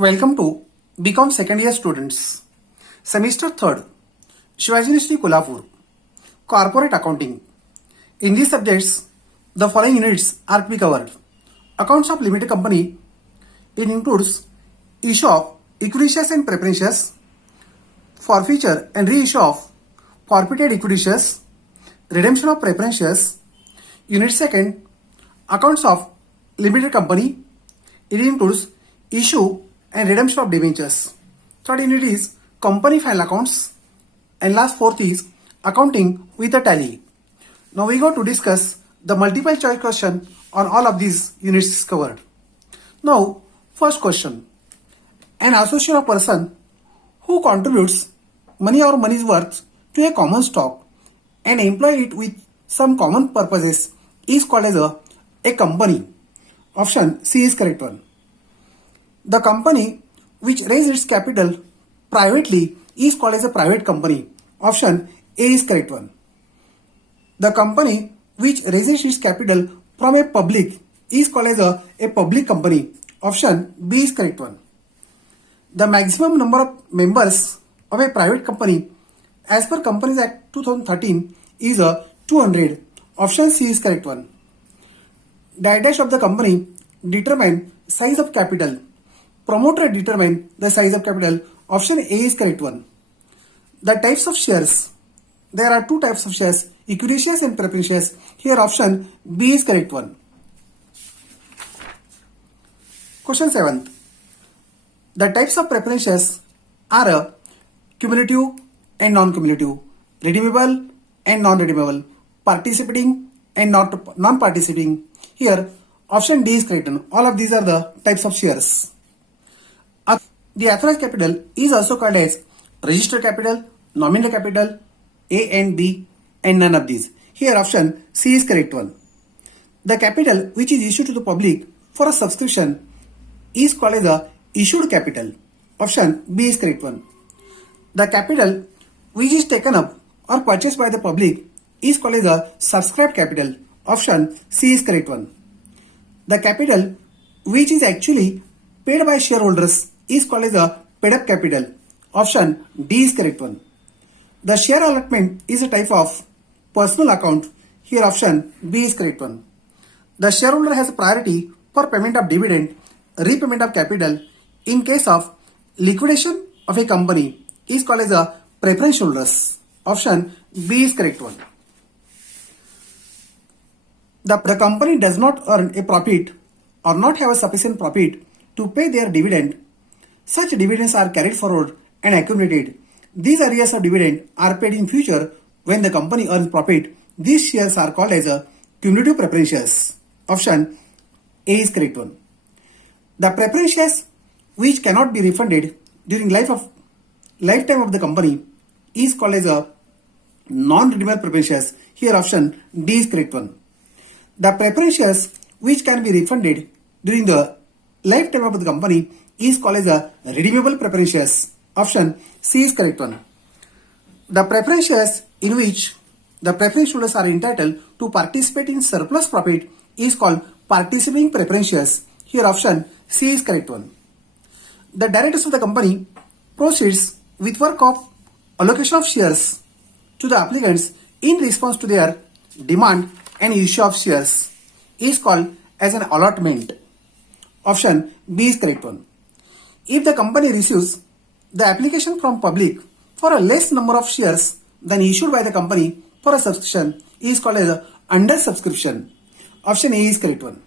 Welcome to BCom second year students. Semester 3rd, Shivaji University Kolhapur, Corporate Accounting. In these subjects, the following units are to be covered. Accounts of limited company. It includes issue of equity shares and preference shares, forfeiture and reissue of forfeited equity shares, redemption of preference shares. Unit 2nd, accounts of limited company. It includes issue and redemption of debentures. Third unit is company final accounts, and last fourth is accounting with a tally. Now we go to discuss the multiple choice question on all of these units covered. Now first question, an association of person who contributes money or money's worth to a common stock and employ it with some common purposes is called as a company. Option C is correct one. The company which raised its capital privately is called as a private company. Option A is correct one. The company which raises its capital from a public is called as a public company. Option B is correct one. The maximum number of members of a private company as per Companies Act 2013 is 200. Option C is correct one. Dash of the company determine size of capital. Promoter determine the size of capital. Option A is correct one. The types of shares. There are two types of shares, equity shares and preference shares. Here option B is correct one. Question 7. The types of preference shares are cumulative and non-cumulative, redeemable and non-redeemable, participating and non-participating. Here option D is correct one. All of these are the types of shares. The authorized capital is also called as registered capital, nominal capital, A and B, and none of these. Here option C is correct one. The capital which is issued to the public for a subscription is called as a issued capital. Option B is correct one. The capital which is taken up or purchased by the public is called as a subscribed capital. Option C is correct one. The capital which is actually paid by shareholders is called as a paid up capital. Option D is correct one. The share allotment is a type of personal account. Here option B is correct one. The shareholder has a priority for payment of dividend, repayment of capital in case of liquidation of a company is called as a preference holders. Option B is correct one. The company does not earn a profit or not have a sufficient profit to pay their dividend. Such dividends are carried forward and accumulated. These areas of dividend are paid in future when the company earns profit. These shares are called as a cumulative preference shares. Option A is correct one. The preference shares which cannot be refunded during lifetime of the company is called as a non-redeemable preference shares. Here option D is correct one. The preference shares which can be refunded during the lifetime of the company is called as a redeemable preference shares. Option C is correct one. The preference shares in which the preference holders are entitled to participate in surplus profit is called participating preference shares. Here option C is correct one. The directors of the company proceeds with work of allocation of shares to the applicants in response to their demand and issue of shares is called as an allotment. Option B is correct one. If the company receives the application from public for a less number of shares than issued by the company for a subscription is called as a under subscription. Option A is correct one.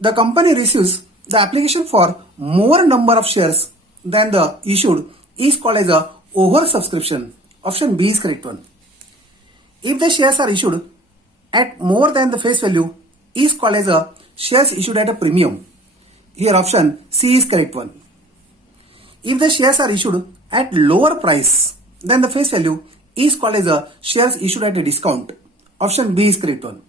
The company receives the application for more number of shares than the issued is called as a over subscription. Option B is correct one. If the shares are issued at more than the face value is called as a shares issued at a premium. Here option C is correct one. If the shares are issued at lower price than the face value is called as a shares issued at a discount. Option B is correct one.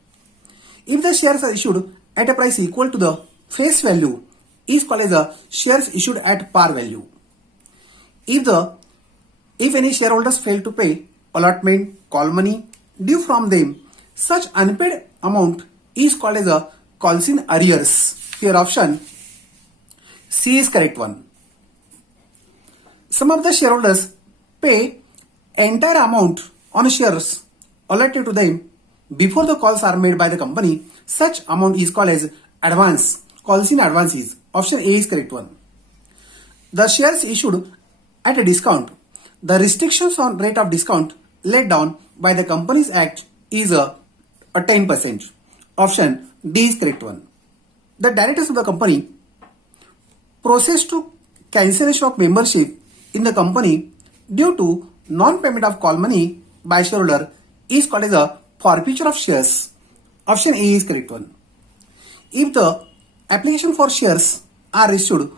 If the shares are issued at a price equal to the face value is called as a shares issued at par value. If any shareholders fail to pay allotment, call money due from them, such unpaid amount is called as a calls in arrears. Here option C is correct one. Some of the shareholders pay entire amount on shares allotted to them before the calls are made by the company. Such amount is called as advance. Calls in advances. Option A is correct one. The shares issued at a discount. The restrictions on rate of discount laid down by the Companies Act is a 10%. Option D is correct one. The directors of the company process to cancellation of membership in the company due to non-payment of call money by shareholder is called as a forfeiture of shares. Option A is correct one. If the application for shares are issued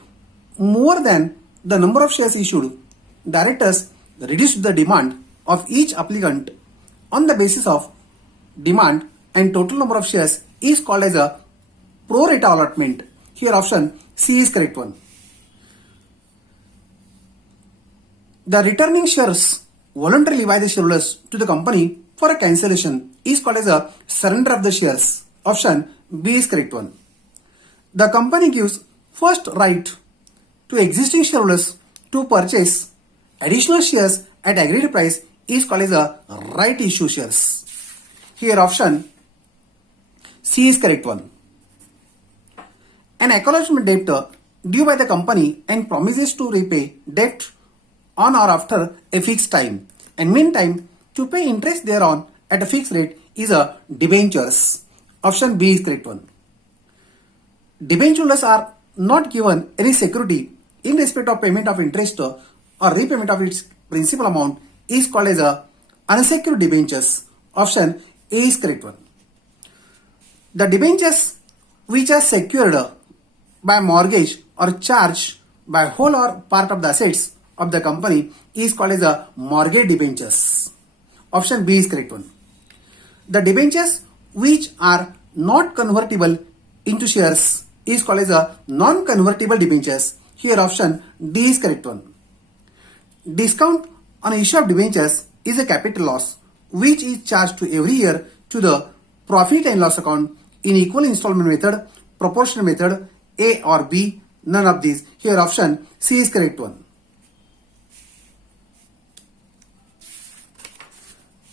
more than the number of shares issued, directors reduce the demand of each applicant on the basis of demand and total number of shares is called as a pro rata allotment. Here option C is correct one. The returning shares voluntarily by the shareholders to the company for a cancellation is called as a surrender of the shares. Option B is correct one. The company gives first right to existing shareholders to purchase additional shares at agreed price is called as a right issue shares. Here option C is correct one. An acknowledgement debt due by the company and promises to repay debt on or after a fixed time and meantime to pay interest thereon at a fixed rate is a debentures. Option B is correct one. Debentures are not given any security in respect of payment of interest or repayment of its principal amount is called as a unsecured debentures. Option A is correct one. The debentures which are secured by mortgage or charged by whole or part of the assets of the company is called as a mortgage debentures. Option B is correct one. The debentures which are not convertible into shares is called as a non-convertible debentures. Here option D is correct one. Discount on issue of debentures is a capital loss which is charged to every year to the profit and loss account in equal installment method, proportional method, A or B, none of these. Here option C is correct one.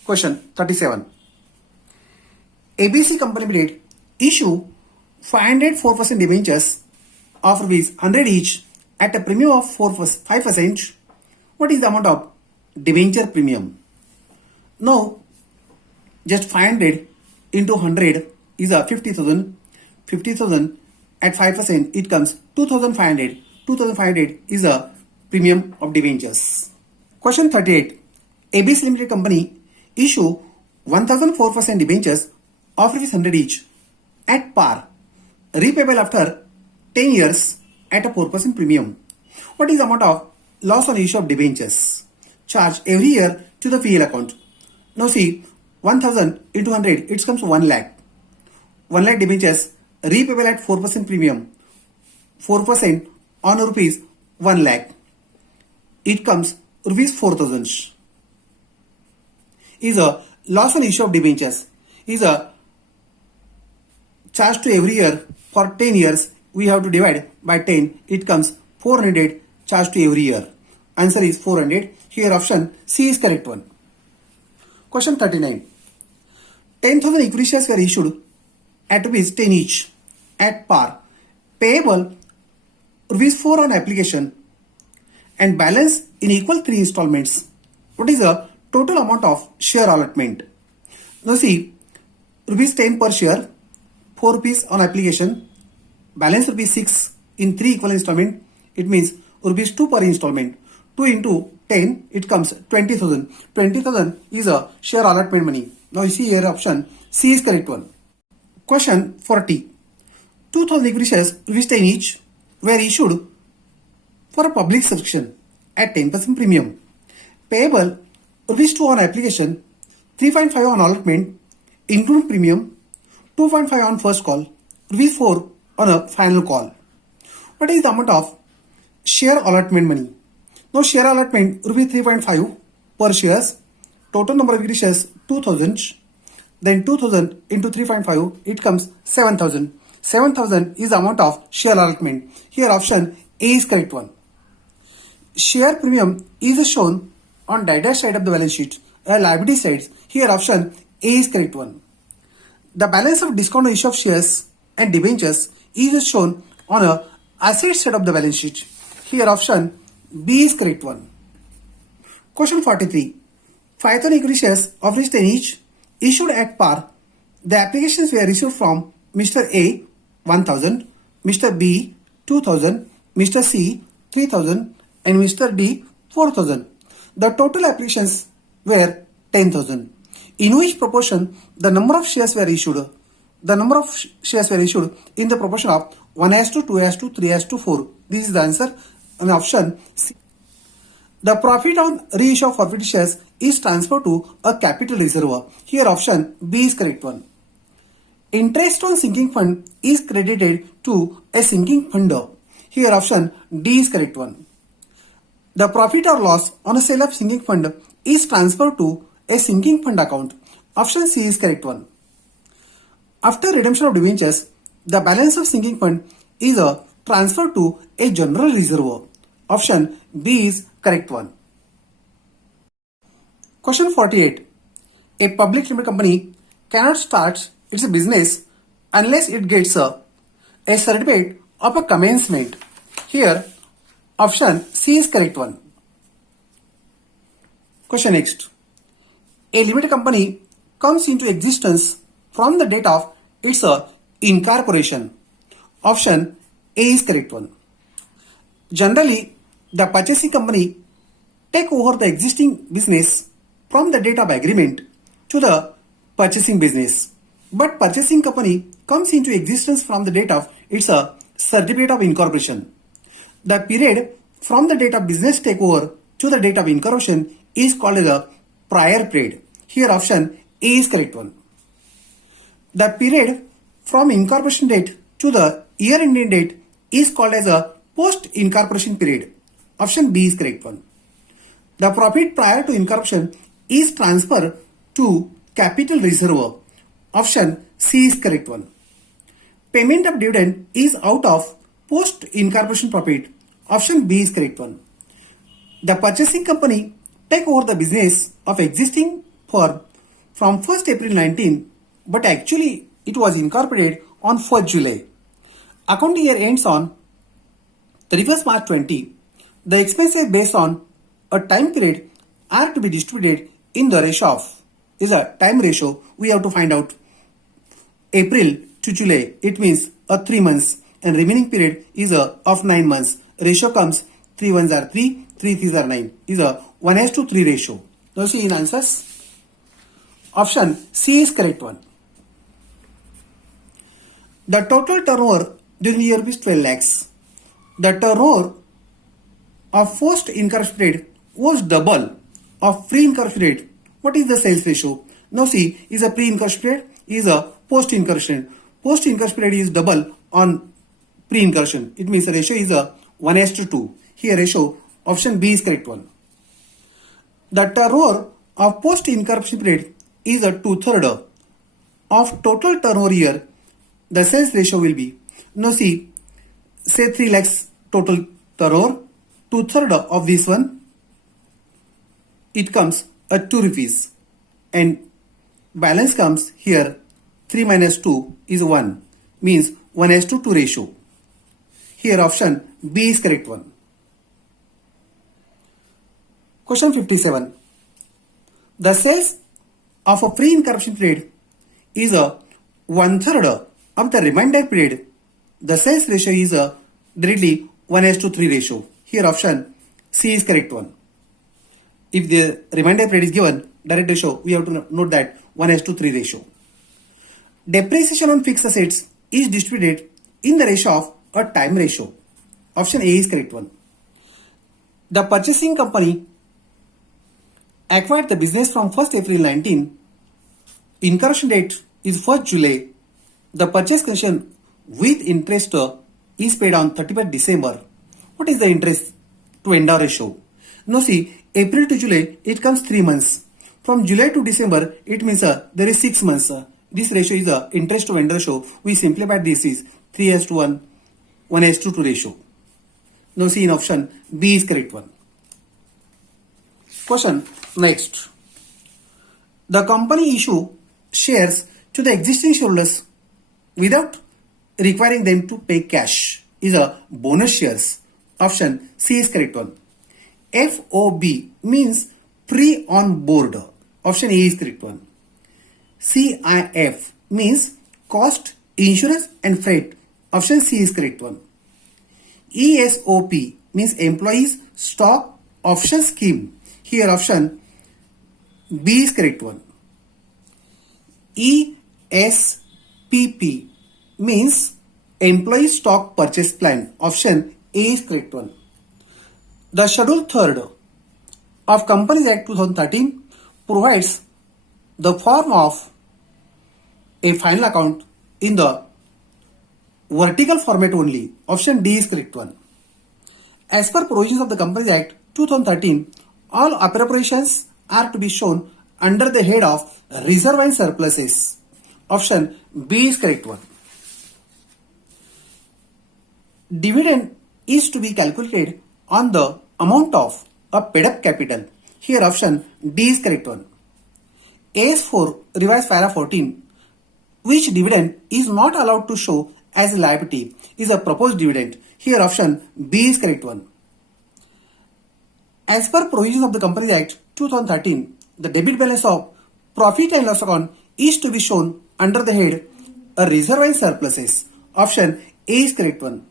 Question 37. ABC Company Limited issue 504% debentures of rupees 100 each at a premium of 5%. What is the amount of debenture premium? Now, just 500 into 100 is a 50,000. 50,000 at 5% it comes 2,500. 2,500 is a premium of debentures. Question 38. ABC Limited Company issue 1,004% debentures of rupees 100 each at par, repayable after 10 years at a 4% premium. What is the amount of loss on issue of debentures charged every year to the PL account? Now see, 1,000 into 100 it comes 1 lakh. 1 lakh debentures repayable at 4% premium. 4% on rupees 1 lakh. It comes rupees 4,000. Is a loss on issue of debentures. Is a charge to every year for 10 years. We have to divide by 10. It comes 400 charge to every year. Answer is 400. Here option C is correct one. Question 39. 10,000 equity shares were issued at rupees 10 each at par, payable rupees 4 on application and balance in equal 3 installments. What is the total amount of share allotment? Now see, rupees 10 per share, 4 rupees on application, balance rupees 6 in 3 equal installment. It means rupees 2 per installment. 2 into 10, it comes 20,000. 20,000 is a share allotment money. Now you see here option C is correct one. Question 40. 2,000 equity shares, rupees 10 each, were issued for a public subscription at 10% premium. Payable rupees 2 on application, 3.5 on allotment, include premium, 2.5 on first call, rupees 4 on a final call. What is the amount of share allotment money? Now share allotment rupees 3.5 per shares, total number of equity shares 2,000, then 2,000 into 3.5 it comes 7,000. 7,000 is the amount of share allotment. Here option A is correct one. share premium is shown on debtor side of the balance sheet, liability sides. Here option A is correct one. The balance of discount on issue of shares and debentures is shown on a asset side of the balance sheet. Here option B is correct one. Question 43. 5,000 equity shares of which 10 each issued at par. The applications were issued from Mr. A 1,000, Mr. B 2,000, Mr. C 3,000 and Mr. D 4,000. The total applications were 10,000. In which proportion the number of shares were issued? The number of shares were issued in the proportion of 1:2, 2:2, 3:4. This is the answer on option C. The profit on reissue of forfeited shares is transferred to a capital reserve. Here option B is correct one. Interest on sinking fund is credited to a sinking funder. Here option D is correct one. The profit or loss on a sale of sinking fund is transferred to a sinking fund account. Option C is correct one. After redemption of debentures, the balance of sinking fund is transferred to a general reserve. Option B is correct one. Question 48. A public limited company cannot start its business unless it gets a certificate of a commencement. Here option C is correct one. Question next. A limited company comes into existence from the date of its incorporation. Option A is correct one. Generally, the purchasing company take over the existing business from the date of agreement to the purchasing business. But purchasing company comes into existence from the date of its certificate of incorporation. The period from the date of business takeover to the date of incorporation is called as a prior period. Here option A is correct one. The period from incorporation date to the year ending date is called as a post incorporation period. Option B is correct one. The profit prior to incorporation is transferred to capital reserve. Option C is correct one. Payment of dividend is out of post incorporation profit. Option B is correct one. The purchasing company take over the business of existing firm from 1st April 19, but actually it was incorporated on 1st July. Accounting year ends on 31st March 20. The expenses based on a time period are to be distributed in the ratio of is a time ratio. We have to find out April to July. It means a 3 months and remaining period is a of 9 months. Ratio comes 3 ones are 3, 3 threes are 9. Is a 1:3 ratio. Now see in answers. Option C is correct one. The total turnover during the year is 12 lakhs. The turnover of post incorporation period was double of pre-incorporation period. What is the sales ratio? Now see, is a pre-incorporation period, is a post-incorporation. Post-incorporation period is double on pre-incorporation. It means the ratio is a 1:2. Here ratio option B is correct one. The turnover of post-incorporation period is a 2/3 of total turnover year. The sales ratio will be, now see, say 3 lakhs total turnover, 2/3 of this one, it comes at 2 rupees and balance comes here 3 minus 2 is 1, means 1:2 ratio. Here option B is correct one. Question 57. The sales of a pre-incorporation period is a 1/3 of the remainder period. The sales ratio is a directly 1:3 ratio. Here option C is correct one. If the remainder period is given, direct ratio, we have to note that 1:3 ratio. Depreciation on fixed assets is distributed in the ratio of a time ratio. Option A is correct one. The purchasing company acquired the business from 1st April 19. Incorporation date is 1st July. The purchase consideration with interest is paid on 31st December. What is the interest to vendor ratio? Now see, April to July, it comes 3 months. From July to December, it means there is 6 months. This ratio is interest to vendor ratio. We simplify this is 3:1, 1:2 ratio. Now see in option B is correct one. Question next. The company issue shares to the existing shareholders without requiring them to pay cash is a bonus shares. Option C is correct one. FOB means pre on board. Option A is correct one. CIF means cost, insurance and freight. Option C is correct one. ESOP means employees stock option scheme. Here option B is correct one. ESPP means employee stock purchase plan. Option A is correct one. The Schedule 3rd of Companies Act 2013 provides the form of a final account in the vertical format only. Option D is correct one. As per provisions of the Companies Act 2013, all appropriations are to be shown under the head of reserve and surpluses. Option B is correct one. Dividend is to be calculated on the amount of a paid up capital. Here option D is correct one. AS4 revised para 14, which dividend is not allowed to show as a liability, is a proposed dividend. Here option B is correct one. As per provisions of the Companies Act 2013, the debit balance of profit and loss account is to be shown under the head a reserve and surpluses. Option A is correct one.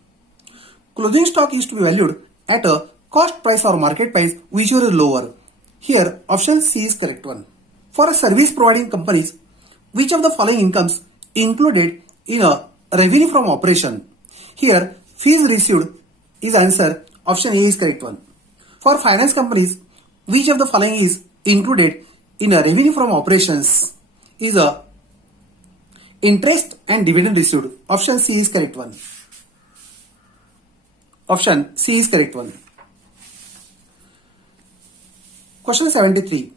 Closing stock is to be valued at a cost price or market price whichever is lower. Here option C is correct one. For a service providing companies, which of the following incomes included in a revenue from operation? Here fees received is answer. Option A is correct one. For finance companies, which of the following is included in a revenue from operations? Is a interest and dividend received. Option C is correct one. Option C is correct one. Question 73.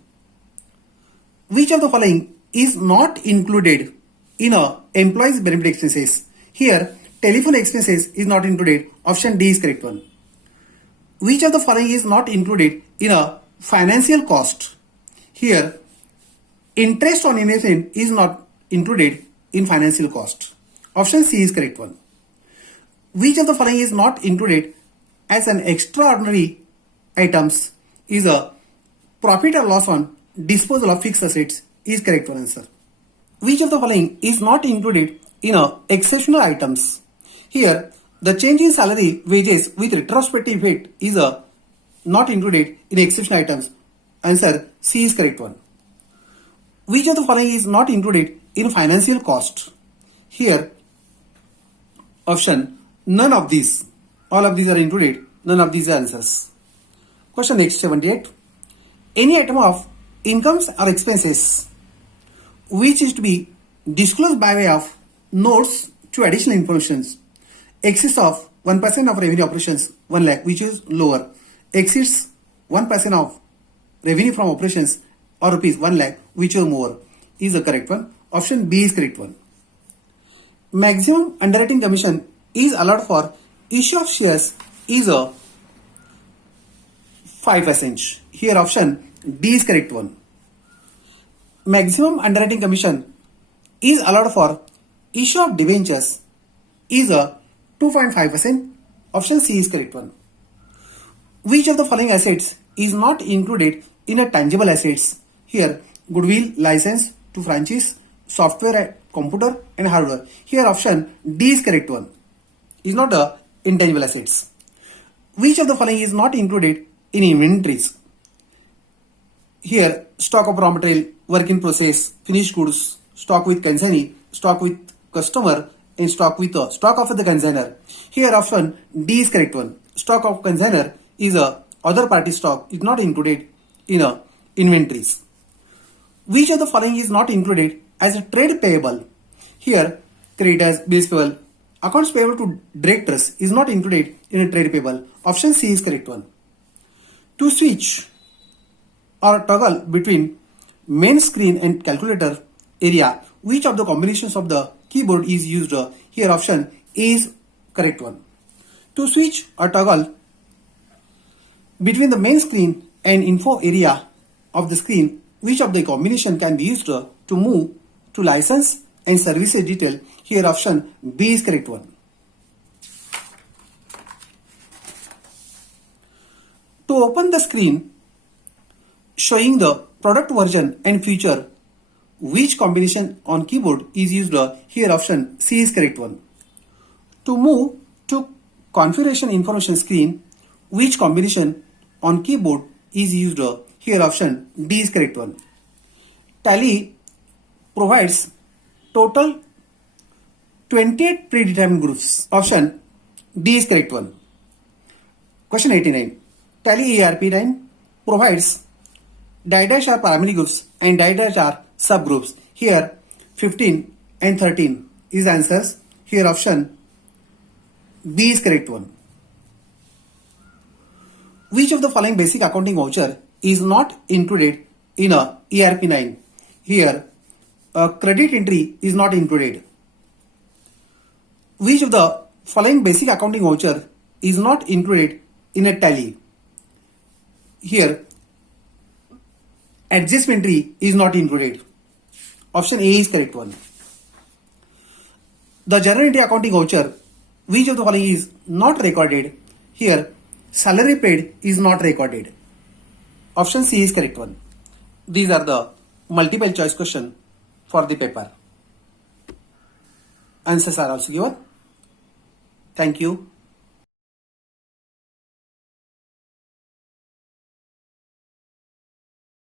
Which of the following is not included in a employees benefit expenses? Here telephone expenses is not included. Option D is correct one. Which of the following is not included in a financial cost? Here interest on investment is not included in financial cost. Option C is correct one. Which of the following is not included as an extraordinary items? Is a profit or loss on disposal of fixed assets? Is correct one answer. Which of the following is not included in a exceptional items? Here the change in salary wages with retrospective effect is a not included in exceptional items. Answer C is correct one. Which of the following is not included in financial cost? Here option none of these. All of these are included. None of these are answers. Question next 78. Any item of incomes or expenses which is to be disclosed by way of notes to additional information exceeds of 1% of revenue operations 1 lakh, which is lower, exceeds 1% of revenue from operations or rupees 1 lakh, which is more, is the correct one. Option B is correct one. Maximum underwriting commission is allowed for issue of shares is a 5%. Here option D is correct one. Maximum underwriting commission is allowed for issue of debentures is a 2.5%. Option C is correct one. Which of the following assets is not included in a tangible assets? Here goodwill, license to franchise, software, computer and hardware. Here option D is correct one. Is not a intangible assets. Which of the following is not included in inventories? Here stock of raw material, work in process, finished goods, stock with consignee, stock with customer and stock with stock of the consigner. Here option D is correct one. Stock of consigner is a other party stock, is not included in a inventories. Which of the following is not included as a trade payable? Here creditors, bills payable, accounts payable to directors is not included in a trade payable. Option C is correct one. To switch or toggle between main screen and calculator area, which of the combinations of the keyboard is used? Here option A is correct one. To switch or toggle between the main screen and info area of the screen, which of the combination can be used to move to license and services detail? Here option B is correct one. To open the screen showing the product version and feature, which combination on keyboard is used? Here option C is correct one. To move to configuration information screen, which combination on keyboard is used? Here option D is correct one. Tally provides total 28 predetermined groups. Option D is correct one. Question 89. Tally ERP9 provides die-dash are primary groups and die-dash are subgroups. Here 15 and 13 is answers. Here option B is correct one. Which of the following basic accounting voucher is not included in a ERP9? Here a credit entry is not included. Which of the following basic accounting voucher is not included in a tally? Here adjustment entry is not included. Option A is correct one. The journal entry accounting voucher, which of the following is not recorded? Here salary paid is not recorded. Option C is correct one. These are the multiple choice question for the paper. Answers are also given. Thank you.